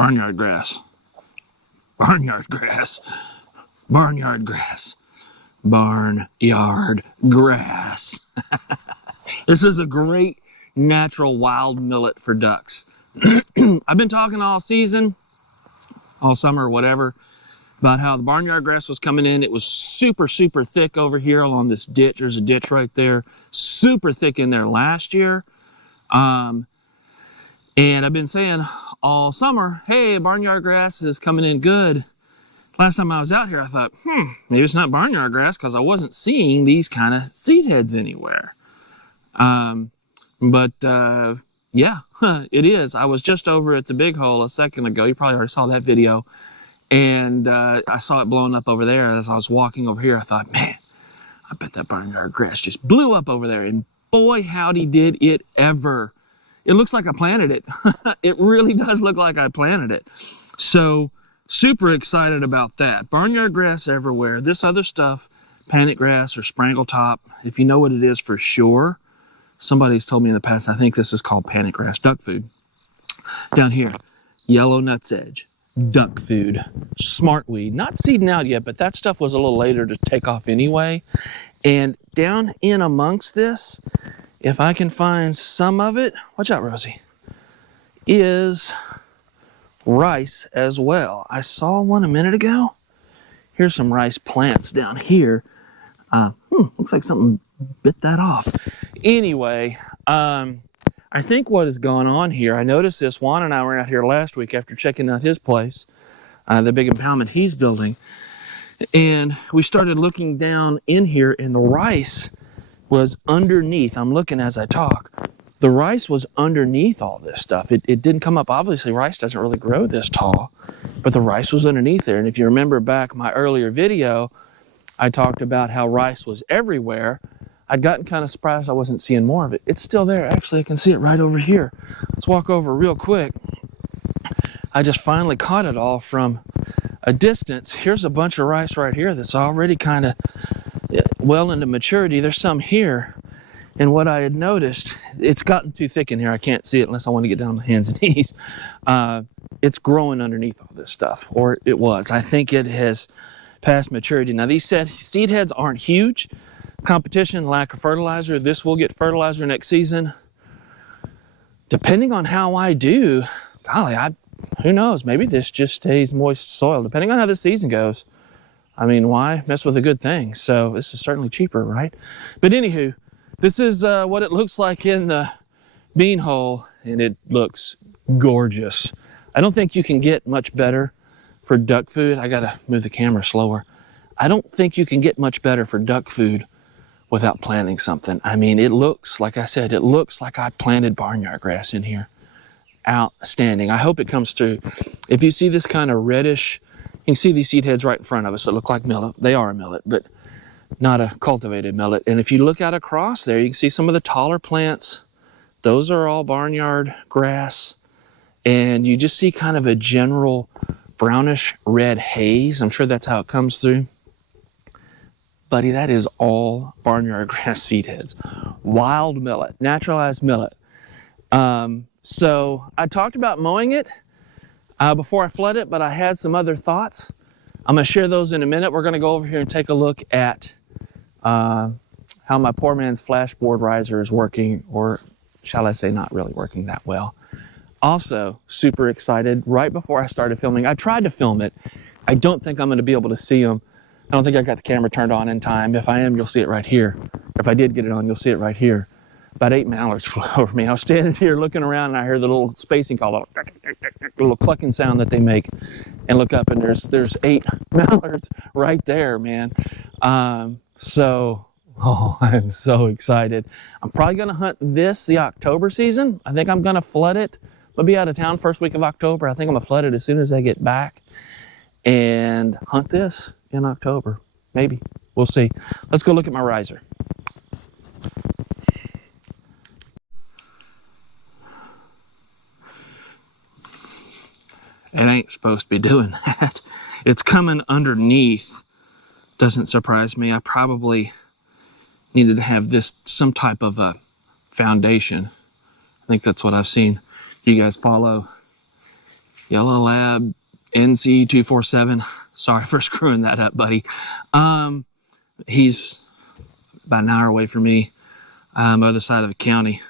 Barnyard grass. Barnyard grass. Barnyard grass. Barnyard grass. This is a great natural wild millet for ducks. I've been talking all season, all summer, whatever, about how the barnyard grass was coming in. It was super, super thick over here along this ditch. There's a ditch right there. Super thick in there last year. And I've been saying all summer, hey, barnyard grass is coming in good. Last time I was out here, I thought, maybe it's not barnyard grass because I wasn't seeing these kind of seed heads anywhere. Yeah, it is. I was just over at the big hole a second ago. You probably already saw that video. And I saw it blowing up over there. As I was walking over here, I thought, man, I bet that barnyard grass just blew up over there. And boy, howdy did it ever. It looks like I planted it. It really does look like I planted it. So super excited about that. Barnyard grass everywhere. This other stuff, panic grass or sprangle top, if you know what it is for sure, somebody's told me in the past, I think this is called panic grass, duck food. Down here, yellow nutsedge, duck food, smartweed, not seeding out yet, but that stuff was a little later to take off anyway. And down in amongst this, if I can find some of it, watch out, Rosie, is rice as well. I saw one a minute ago. Here's some rice plants down here. Looks like something bit that off. Anyway, I think what is going on here, I noticed this. Juan and I were out here last week after checking out his place, the big impoundment he's building. And we started looking down in here, and the rice was underneath. I'm looking as I talk. The rice was underneath all this stuff. It didn't come up. Obviously, rice doesn't really grow this tall, but the rice was underneath there. And if you remember back my earlier video, I talked about how rice was everywhere. I'd gotten kind of surprised I wasn't seeing more of it. It's still there. Actually, I can see it right over here. Let's walk over real quick. I just finally caught it all from a distance. Here's a bunch of rice right here that's already kind of well into maturity. There's some here. And what I had noticed, it's gotten too thick in here. I can't see it unless I want to get down on my hands and knees. It's growing underneath all this stuff, or it was. I think it has past maturity. Now, these seed heads aren't huge. Competition, lack of fertilizer. This will get fertilizer next season. Depending on how I do, golly, who knows? Maybe this just stays moist soil, depending on how this season goes. I mean, why mess with a good thing? So this is certainly cheaper, right? But anywho, this is what it looks like in the bean hole, and it looks gorgeous. I don't think you can get much better for duck food. I gotta move the camera slower. I don't think you can get much better for duck food without planting something. I mean, it looks, like I said, it looks like I planted barnyard grass in here. Outstanding. I hope it comes through. If you see this kind of reddish, you can see these seed heads right in front of us that look like millet. They are a millet, but not a cultivated millet. And if you look out across there, you can see some of the taller plants. Those are all barnyard grass. And you just see kind of a general brownish red haze. I'm sure that's how it comes through. Buddy, that is all barnyard grass seed heads. Wild millet, naturalized millet. So I talked about mowing it before I flood it, but I had some other thoughts. I'm gonna share those in a minute. We're gonna go over here and take a look at how my poor man's flashboard riser is working, or shall I say not really working that well. Also, super excited. Right before I started filming, I tried to film it. I don't think I'm gonna be able to see them. I don't think I got the camera turned on in time. If I am, you'll see it right here. If I did get it on, you'll see it right here. About 8 mallards flew over me. I was standing here looking around, and I heard the little spacing call, the little clucking sound that they make, and look up, and there's 8 mallards right there, man. I'm so excited. I'm probably gonna hunt this the October season. I think I'm gonna flood it. I'll be out of town first week of October. I think I'm gonna flood it as soon as I get back and hunt this in October. Maybe. We'll see. Let's go look at my riser. It ain't supposed to be doing that. It's coming underneath. Doesn't surprise me. I probably needed to have this some type of a foundation. I think that's what I've seen you guys follow Yellow Lab NC247. Sorry for screwing that up, buddy. He's about an hour away from me, other side of the county.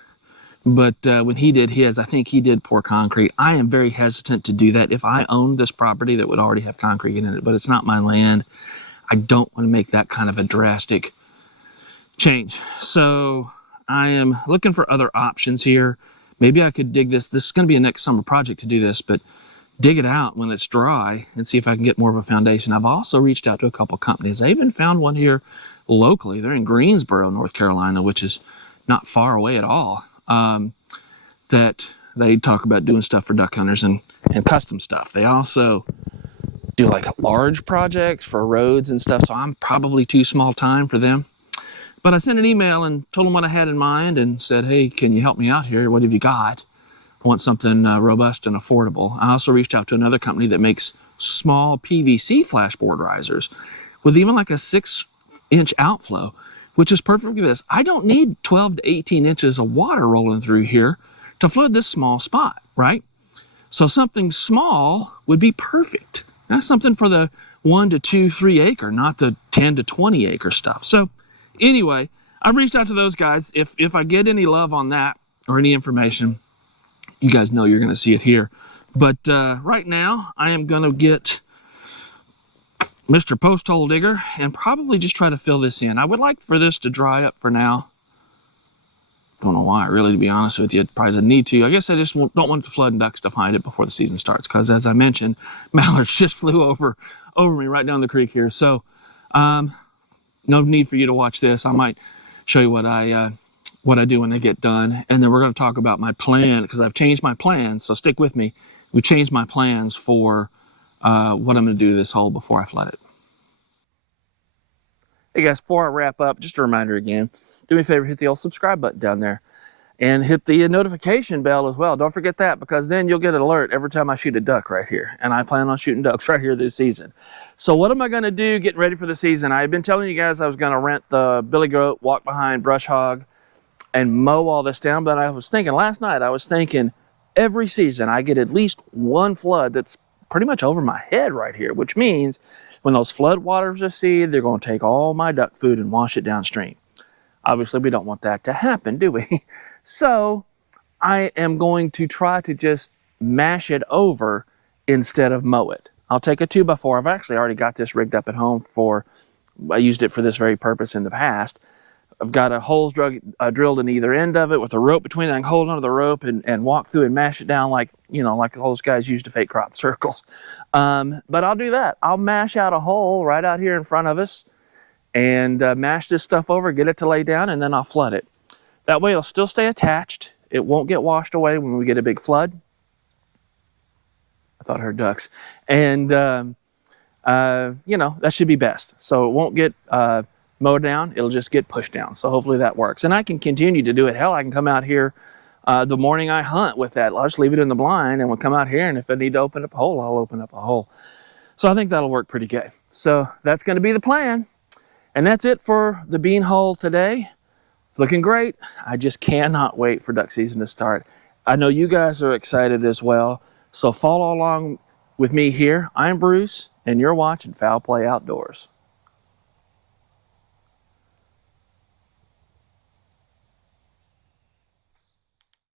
But when he did his, I think he did pour concrete. I am very hesitant to do that. If I owned this property that would already have concrete in it, but it's not my land, I don't want to make that kind of a drastic change. So I am looking for other options here. Maybe I could dig this. This is going to be a next summer project to do this, but dig it out when it's dry and see if I can get more of a foundation. I've also reached out to a couple companies. I even found one here locally. They're in Greensboro, North Carolina, which is not far away at all. That they talk about doing stuff for duck hunters and custom stuff. They also do like large projects for roads and stuff, so I'm probably too small time for them. But I sent an email and told them what I had in mind and said, hey, can you help me out here? What have you got? I want something robust and affordable. I also reached out to another company that makes small PVC flashboard risers with even like a 6-inch outflow, which is perfect for this. I don't need 12 to 18 inches of water rolling through here to flood this small spot, right? So something small would be perfect. That's something for the 1 to 2, 3 acre, not the 10 to 20 acre stuff. So anyway, I reached out to those guys. If I get any love on that or any information, you guys know you're going to see it here. But right now, I am going to get Mr. Post Hole Digger and probably just try to fill this in. I would like for this to dry up for now. Don't know why, really, to be honest with you. It probably doesn't need to. I guess I just don't want the flood and ducks to find it before the season starts, because as I mentioned, mallards just flew over me right down the creek here. So no need for you to watch this. I might show you what I do when I get done, and then we're going to talk about my plan, because I've changed my plans. So stick with me. We changed my plans for what I'm going to do to this hole before I flood it. Hey guys, before I wrap up, just a reminder again, do me a favor, hit the old subscribe button down there and hit the notification bell as well. Don't forget that, because then you'll get an alert every time I shoot a duck right here. And I plan on shooting ducks right here this season. So what am I going to do getting ready for the season? I've been telling you guys I was going to rent the billy goat, walk behind, brush hog, and mow all this down. But I was thinking last night, every season I get at least one flood that's pretty much over my head right here, which means when those flood waters recede, they're going to take all my duck food and wash it downstream. Obviously, we don't want that to happen, do we? So I am going to try to just mash it over instead of mow it. I'll take a 2x4. I've actually already got this rigged up at home I used it for this very purpose in the past. I've got a holes drilled in either end of it with a rope between it. I can hold onto the rope and walk through and mash it down like those guys used to fake crop circles. But I'll do that. I'll mash out a hole right out here in front of us and mash this stuff over, get it to lay down, and then I'll flood it. That way it'll still stay attached. It won't get washed away when we get a big flood. I thought I heard ducks. And, that should be best. So it won't get mowed down. It'll just get pushed down. So hopefully that works. And I can continue to do it. Hell, I can come out here the morning I hunt with that. I'll just leave it in the blind and we'll come out here. And if I need to open up a hole, I'll open up a hole. So I think that'll work pretty good. So that's going to be the plan. And that's it for the bean hole today. It's looking great. I just cannot wait for duck season to start. I know you guys are excited as well. So follow along with me here. I'm Bruce, and you're watching Fowl Play Outdoors.